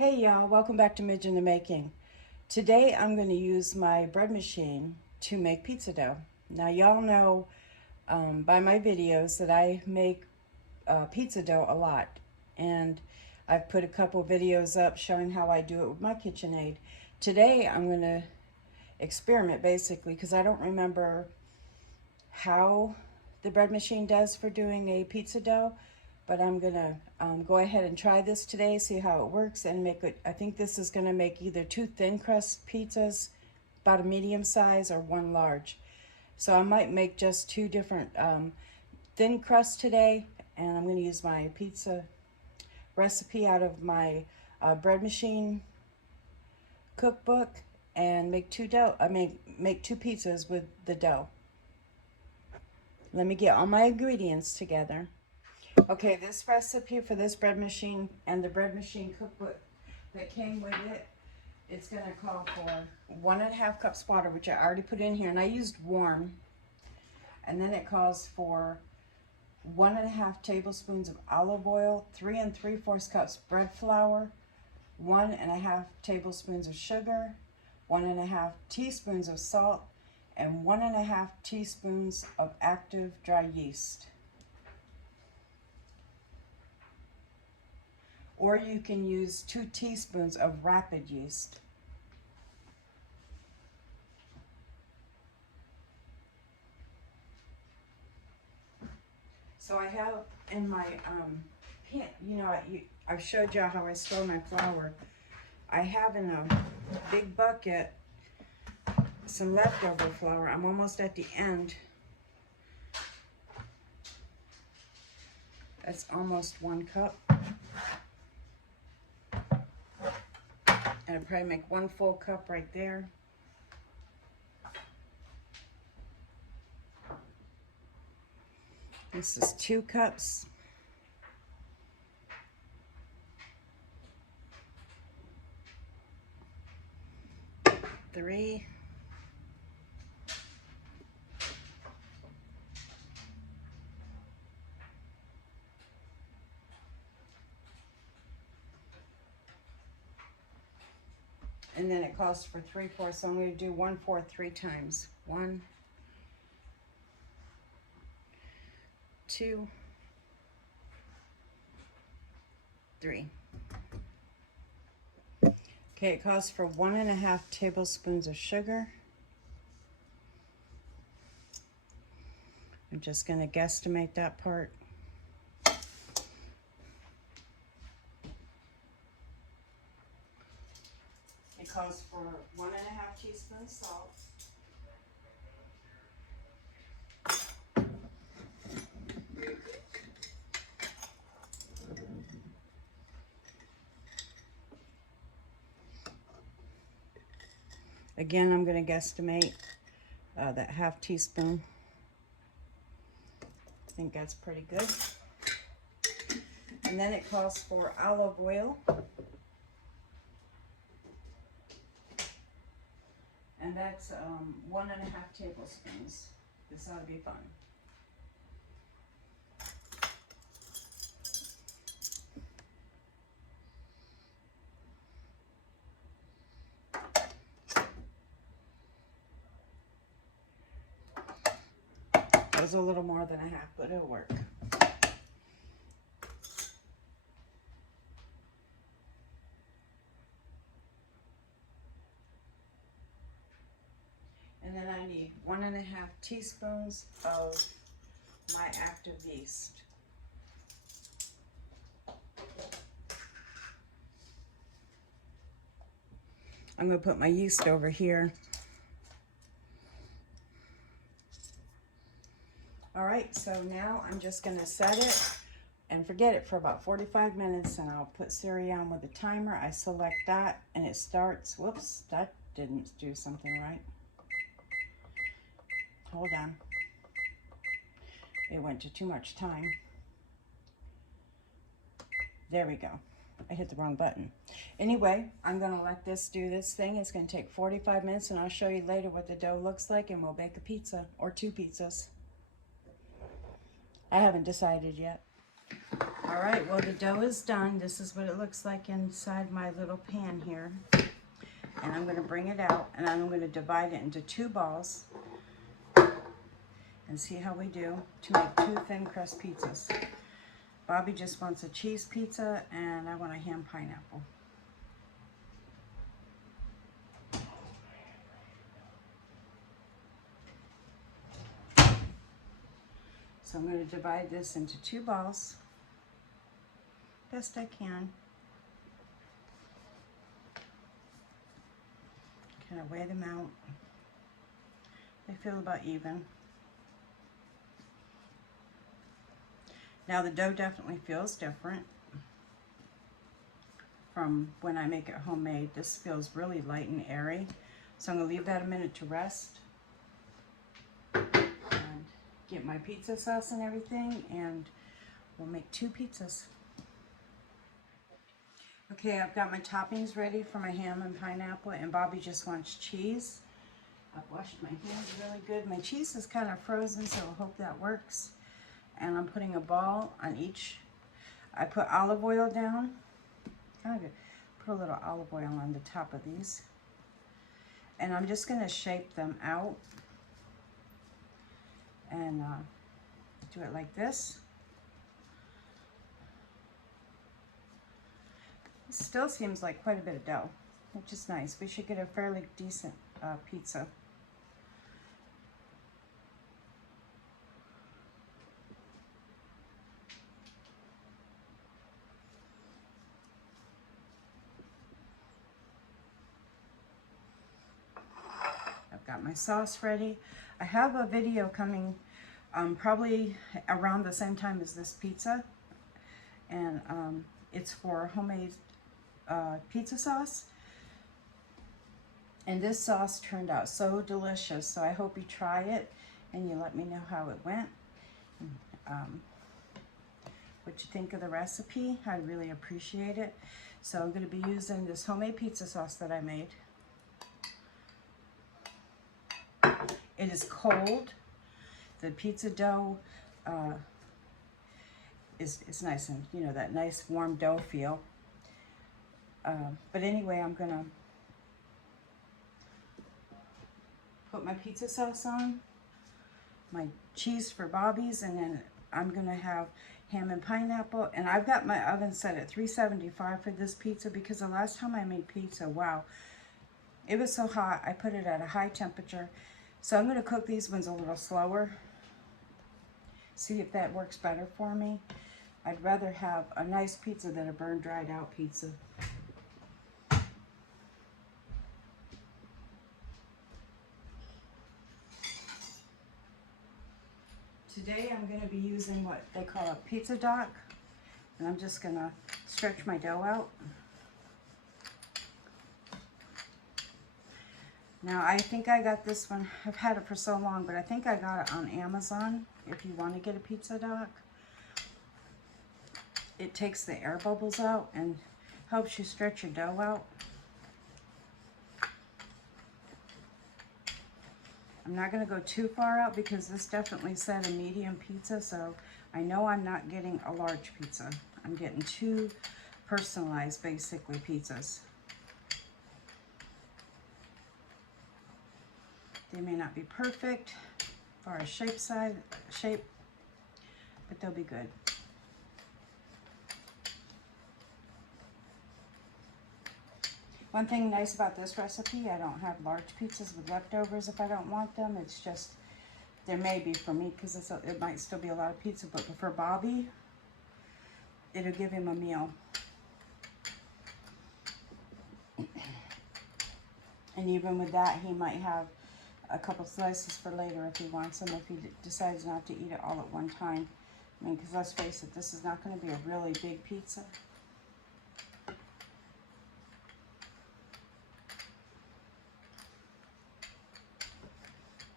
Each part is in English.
Hey y'all, welcome back to Midge in the Making. Today I'm going to use my bread machine to make pizza dough. Now y'all know by my videos that I make pizza dough a lot, and I've put a couple videos up showing how I do it with my KitchenAid. Today I'm going to experiment basically because I don't remember how the bread machine does for doing a pizza dough, but I'm gonna go ahead and try this today, see how it works, and make it. I think this is gonna make either two thin crust pizzas, about a medium size, or one large. So I might make just two different thin crust today, and I'm gonna use my pizza recipe out of my bread machine cookbook and make two dough. Make two pizzas with the dough. Let me get all my ingredients together. Okay, this recipe for this bread machine and the bread machine cookbook that came with it, it's going to call for 1.5 cups water, which I already put in here, and I used warm. And then it calls for 1.5 tablespoons of olive oil, 3 3/4 cups bread flour, 1.5 tablespoons of sugar, 1.5 teaspoons of salt, and 1.5 teaspoons of active dry yeast. Or you can use 2 teaspoons of rapid yeast. So I have in my pan, I've showed y'all how I store my flour. I have in a big bucket some leftover flour. I'm almost at the end. That's almost 1 cup. And I'd probably make 1 full cup right there. This is 2 cups. Three. And then it calls for 3/4, so I'm going to do 1/4 3 times. 1, 2, 3. Okay, it calls for 1.5 tablespoons of sugar. I'm just going to guesstimate that part. It calls for 1.5 teaspoons salt. Again, I'm going to guesstimate that 1/2 teaspoon. I think that's pretty good. And then it calls for olive oil. And that's 1.5 tablespoons. This ought to be fun. That was a little more than 1/2, but it'll work. And then I need 1.5 teaspoons of my active yeast. I'm going to put my yeast over here. All right, so now I'm just going to set it and forget it for about 45 minutes, and I'll put Siri on with the timer. I select that, and it starts. Whoops, that didn't do something right. Hold on. It went to too much time. There we go. I hit the wrong button. Anyway, I'm going to let this do this thing. It's going to take 45 minutes, and I'll show you later what the dough looks like, and we'll bake a pizza or 2 pizzas. I haven't decided yet. All right, well, the dough is done. This is what it looks like inside my little pan here. And I'm going to bring it out, and I'm going to divide it into 2 balls and see how we do to make 2 thin crust pizzas. Bobby just wants a cheese pizza, and I want a ham pineapple. So I'm going to divide this into 2 balls, best I can. Kind of weigh them out. They feel about even. Now the dough definitely feels different from when I make it homemade. This feels really light and airy. So I'm going to leave that a minute to rest and get my pizza sauce and everything, and we'll make 2 pizzas. Okay, I've got my toppings ready for my ham and pineapple, and Bobby just wants cheese. I've washed my hands really good. My cheese is kind of frozen, so I hope that works. And I'm putting a ball on each. I put olive oil down. Kind of put a little olive oil on the top of these. And I'm just going to shape them out and do it like this. It still seems like quite a bit of dough, which is nice. We should get a fairly decent pizza. Got my sauce ready. I have a video coming probably around the same time as this pizza, and it's for homemade pizza sauce, and this sauce turned out so delicious, so I hope you try it and you let me know how it went, what you think of the recipe. I really appreciate it. So I'm going to be using this homemade pizza sauce that I made. It is cold. The pizza dough is nice, and you know, that nice warm dough feel. But anyway, I'm gonna put my pizza sauce on, my cheese for Bobby's, and then I'm gonna have ham and pineapple. And I've got my oven set at 375 for this pizza because the last time I made pizza, wow, it was so hot. I put it at a high temperature. So I'm going to cook these ones a little slower, see if that works better for me. I'd rather have a nice pizza than a burned, dried out pizza. Today I'm going to be using what they call a pizza dock, and I'm just going to stretch my dough out. Now, I think I got this one, I've had it for so long, but I think I got it on Amazon. If you want to get a pizza dock, it takes the air bubbles out and helps you stretch your dough out. I'm not going to go too far out because this definitely said a medium pizza, so I know I'm not getting a large pizza. I'm getting 2 personalized, basically, pizzas. They may not be perfect as far as shape, but they'll be good. One thing nice about this recipe, I don't have large pizzas with leftovers if I don't want them. It's just, there may be for me because it might still be a lot of pizza, but for Bobby, it'll give him a meal. And even with that, he might have a couple slices for later if he wants them, if he decides not to eat it all at one time. I mean, because let's face it, this is not going to be a really big pizza. I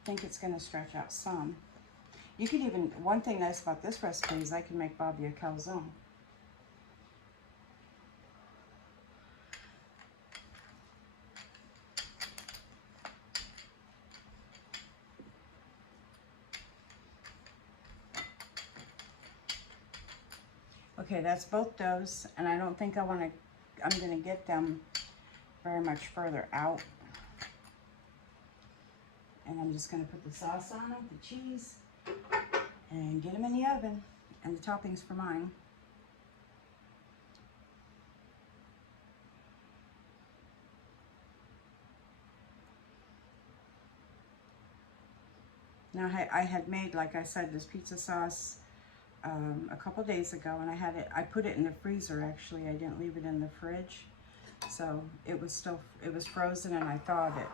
think it's going to stretch out some. You could even, one thing nice about this recipe is I can make Bobby a calzone. Okay, that's both doughs, and I don't think I'm gonna get them very much further out. And I'm just gonna put the sauce on them, the cheese, and get them in the oven, and the toppings for mine. Now I had made, like I said, this pizza sauce a couple days ago, and I put it in the freezer actually. I didn't leave it in the fridge. So it was frozen, and I thawed it.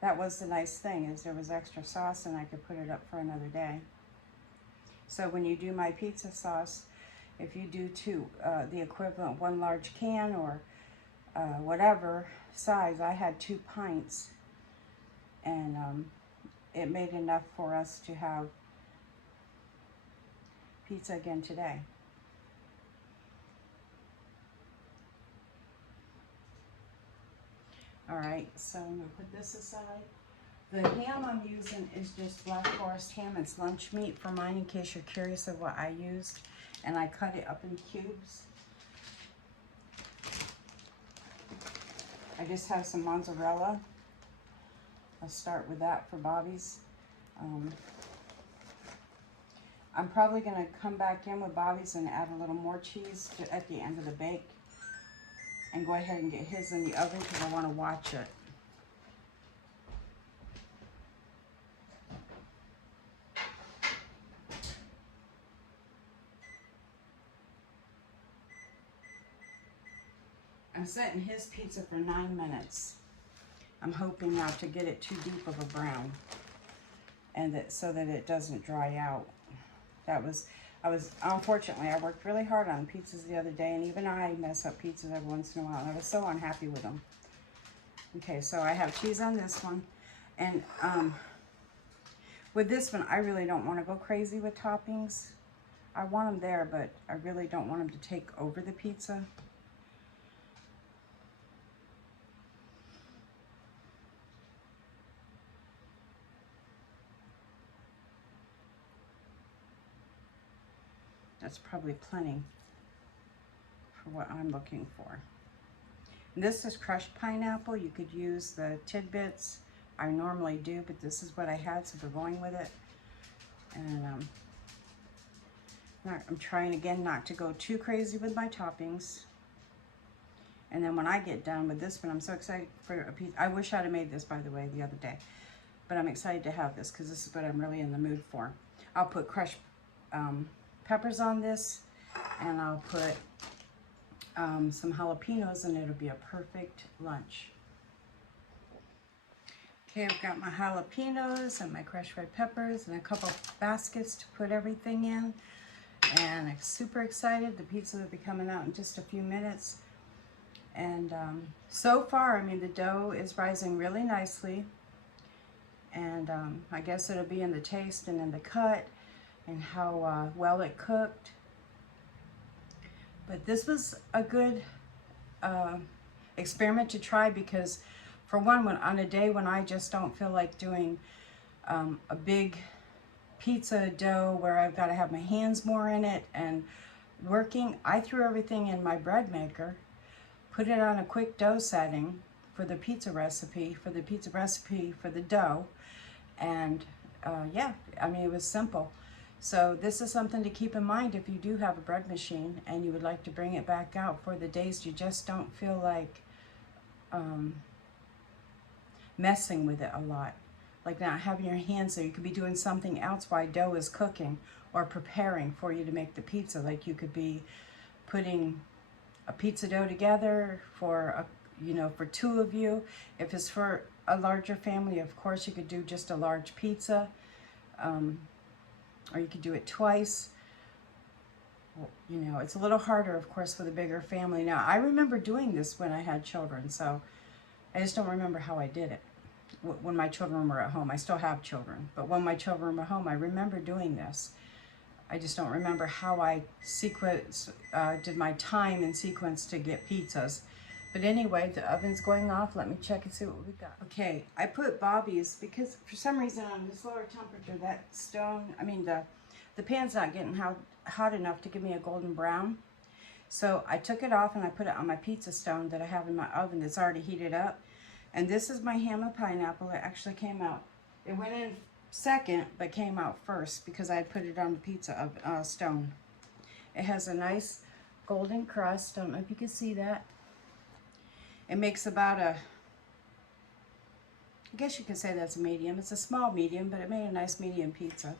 That was the nice thing, is there was extra sauce and I could put it up for another day. So when you do my pizza sauce, if you do the equivalent, 1 large can or whatever size, I had 2 pints, and it made enough for us to have pizza again today. All right, so I'm gonna put this aside. The ham I'm using is just Black Forest ham. It's lunch meat for mine, in case you're curious of what I used. And I cut it up in cubes. I just have some mozzarella. I'll start with that for Bobby's. I'm probably gonna come back in with Bobby's and add a little more cheese at the end of the bake, and go ahead and get his in the oven because I want to watch it. I'm setting his pizza for 9 minutes. I'm hoping not to get it too deep of a brown, and so that it doesn't dry out. Unfortunately, I worked really hard on pizzas the other day, and even I mess up pizzas every once in a while, and I was so unhappy with them. Okay, so I have cheese on this one, and with this one, I really don't want to go crazy with toppings. I want them there, but I really don't want them to take over the pizza. That's probably plenty for what I'm looking for. And this is crushed pineapple. You could use the tidbits. I normally do, but this is what I had, so we're going with it. And I'm trying again not to go too crazy with my toppings. And then when I get done with this one, I'm so excited for a piece. I wish I'd have made this, by the way, the other day. But I'm excited to have this because this is what I'm really in the mood for. I'll put crushed peppers on this, and I'll put some jalapenos, and it'll be a perfect lunch. Okay, I've got my jalapenos and my crushed red peppers and a couple baskets to put everything in, and I'm super excited. The pizza will be coming out in just a few minutes. And so far, I mean, the dough is rising really nicely, and I guess it'll be in the taste and in the cut and how well it cooked. But this was a good experiment to try, because for one, on a day when I just don't feel like doing a big pizza dough where I've got to have my hands more in it and working, I threw everything in my bread maker, put it on a quick dough setting for the pizza recipe, for the dough, and yeah, I mean, it was simple. So this is something to keep in mind if you do have a bread machine and you would like to bring it back out for the days you just don't feel like messing with it a lot. Like not having your hands there. You could be doing something else while dough is cooking or preparing for you to make the pizza. Like you could be putting a pizza dough together for for 2 of you. If it's for a larger family, of course you could do just a large pizza. Or you could do it twice. You know, it's a little harder, of course, with a bigger family. Now, I remember doing this when I had children, so I just don't remember how I did it. When my children were at home, I still have children, but when my children were home, I remember doing this. I just don't remember how I did my time in sequence to get pizzas. But anyway, the oven's going off. Let me check and see what we got. Okay, I put Bobby's because for some reason on this lower temperature, that stone, the pan's not getting hot enough to give me a golden brown. So I took it off and I put it on my pizza stone that I have in my oven that's already heated up. And this is my ham and pineapple. It actually came out, it went in second, but came out first because I put it on the pizza stone. It has a nice golden crust. I don't know if you can see that. It makes about I guess you could say that's a medium. It's a small medium, but it made a nice medium pizza.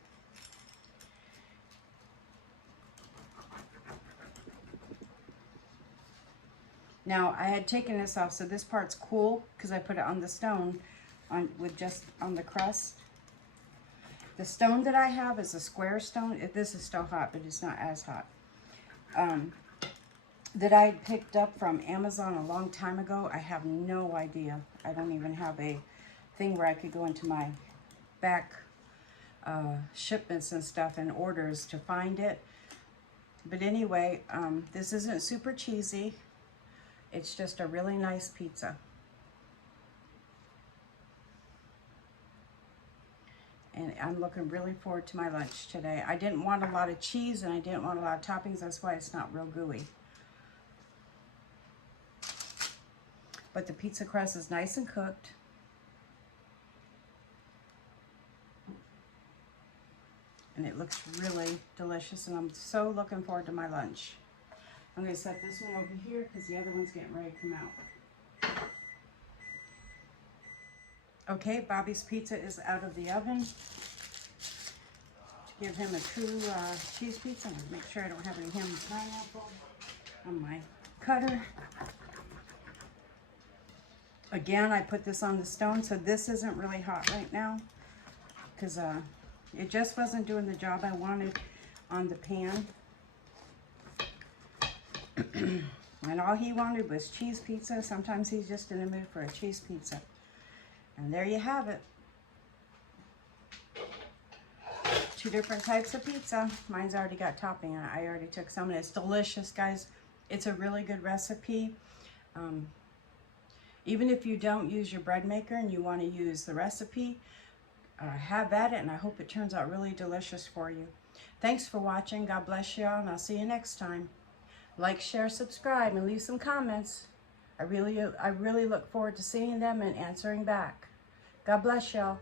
Now, I had taken this off, so this part's cool because I put it on the stone with just on the crust. The stone that I have is a square stone. This is still hot, but it's not as hot. That I had picked up from Amazon a long time ago. I have no idea. I don't even have a thing where I could go into my back shipments and stuff and orders to find it. But anyway, this isn't super cheesy. It's just a really nice pizza. And I'm looking really forward to my lunch today. I didn't want a lot of cheese and I didn't want a lot of toppings. That's why it's not real gooey. But the pizza crust is nice and cooked. And it looks really delicious, and I'm so looking forward to my lunch. I'm going to set this one over here because the other one's getting ready to come out. Okay, Bobby's pizza is out of the oven. To give him a true cheese pizza, I'm going to make sure I don't have any ham and pineapple on my cutter. Again, I put this on the stone, so this isn't really hot right now because it just wasn't doing the job I wanted on the pan. And all he wanted was cheese pizza. Sometimes he's just in the mood for a cheese pizza. And there you have it. Two different types of pizza. Mine's already got topping on it. I already took some, and it's delicious, guys. It's a really good recipe. Even if you don't use your bread maker and you want to use the recipe, have at it, and I hope it turns out really delicious for you. Thanks for watching. God bless y'all, and I'll see you next time. Like, share, subscribe, and leave some comments. I really look forward to seeing them and answering back. God bless y'all.